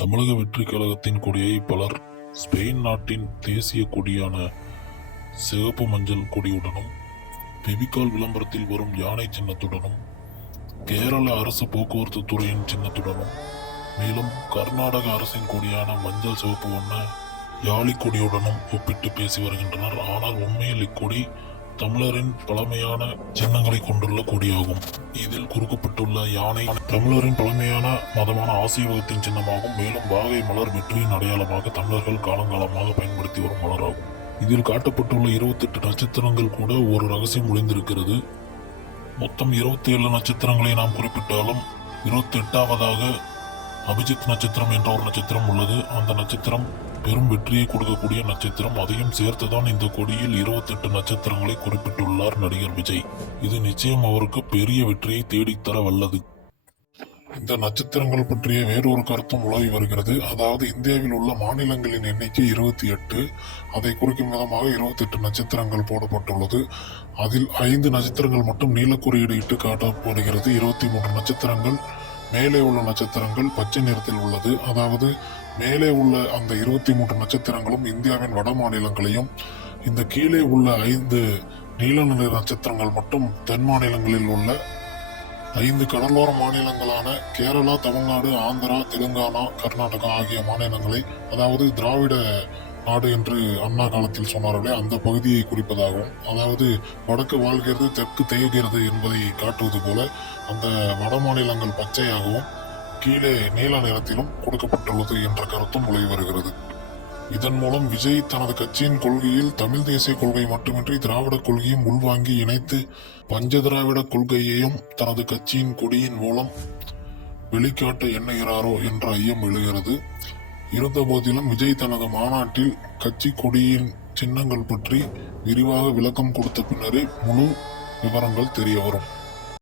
தமிழக வெற்றி கழகத்தின் கொடியை பலர் ஸ்பெயின் நாட்டின் தேசிய கொடியான சிவப்பு மஞ்சள் கொடியுடனும் பெபிகால் விளம்பரத்தில் வரும் யானை சின்னத்துடனும் கேரள அரசு போக்குவரத்து துறையின் சின்னத்துடனும் மேலும் கர்நாடக அரசின் கொடியான மஞ்சள் சிவப்பு வண்ண யாழி கொடியுடனும் ஒப்பிட்டு பேசி வருகின்றனர். ஆனால் உண்மையில் இக்கொடி தமிழரின் பழமையான சின்னங்களை கொண்டுள்ள கொடியாகும். இதில் குறுக்கப்பட்டுள்ள யானை தமிழரின் பழமையான மதமான ஆசீர்வாதத்தின் சின்னமாகும். மேலும் வாகை மலர் வெற்றியின் அடையாளமாக தமிழர்கள் காலங்காலமாக பயன்படுத்தி வரும் மலராகும். இதில் காட்டப்பட்டுள்ள இருபத்தெட்டு நட்சத்திரங்கள் கூட ஒரு ரகசியம் ஒளிந்திருக்கிறது. மொத்தம் இருபத்தி ஏழு நட்சத்திரங்களை நாம் குறிப்பிட்டாலும் இருபத்தி எட்டாவதாக அபிஜித் நட்சத்திரம் என்ற ஒரு நட்சத்திரம் உள்ளது. அந்த நட்சத்திரம் பெரும் வெற்றியை கொடுக்கக்கூடிய நட்சத்திரம். அதையும் சேர்த்துதான் இந்த கொடியில் இருபத்தெட்டு நட்சத்திரங்களை குறிப்பிட்டுள்ளார் நடிகர் விஜய். இது நிச்சயம் அவருக்கு பெரிய வெற்றியை தேடித்தர வல்லது. இந்த நட்சத்திரங்கள் பற்றிய வேறொரு கருத்தும் உலவி வருகிறது. அதாவது இந்தியாவில் உள்ள மாநிலங்களின் எண்ணிக்கை இருபத்தி எட்டு. அதை குறிக்கும் விதமாக இருபத்தி எட்டு நட்சத்திரங்கள் போடப்பட்டுள்ளது. அதில் ஐந்து நட்சத்திரங்கள் மட்டும் நீலக்குறியீடு இட்டு காட்டப்படுகிறது. இருபத்தி மூன்று நட்சத்திரங்கள் மேலே உள்ள நட்சத்திரங்கள் பச்சை நிறத்தில் உள்ளது. அதாவது மேலே உள்ள அந்த இருபத்தி மூன்று நட்சத்திரங்களும் இந்தியாவின் வட மாநிலங்களையும் இந்த கீழே உள்ள ஐந்து நீல நிற நட்சத்திரங்கள் மட்டும் தென் மாநிலங்களில் உள்ள ஐந்து கடலோர மாநிலங்களான கேரளா தமிழ்நாடு ஆந்திரா தெலுங்கானா கர்நாடகா ஆகிய மாநிலங்களை அதாவது திராவிட நாடு என்று அண்ணா காலத்தில் சொன்னார்களே அந்த பகுதியை குறிப்பதாகவும் அதாவது வடக்கு வாழ்கிறது தெற்கு தேய்கிறது என்பதை காட்டுவது போல அந்த வட மாநிலங்கள் பச்சையாகவும் கீழே நீல நிறத்திலும் கொடுக்கப்பட்டுள்ளது என்ற கருத்தும் உலகி வருகிறது. இதன் மூலம் விஜய் தனது கட்சியின் கொள்கையில் தமிழ் தேசிய கொள்கை மட்டுமின்றி திராவிட கொள்கையும் உள்வாங்கி இணைத்து பஞ்ச திராவிட கொள்கையையும் தனது கட்சியின் கொடியின் மூலம் வெளிக்காட்ட எண்ணுகிறாரோ என்ற ஐயம் எழுகிறது. இருந்த போதிலும் விஜய் தனது மாநாட்டில் கட்சி கொடியின் சின்னங்கள் பற்றி விரிவாக விளக்கம் கொடுத்த பின்னரே முழு விவரங்கள் தெரிய வரும்.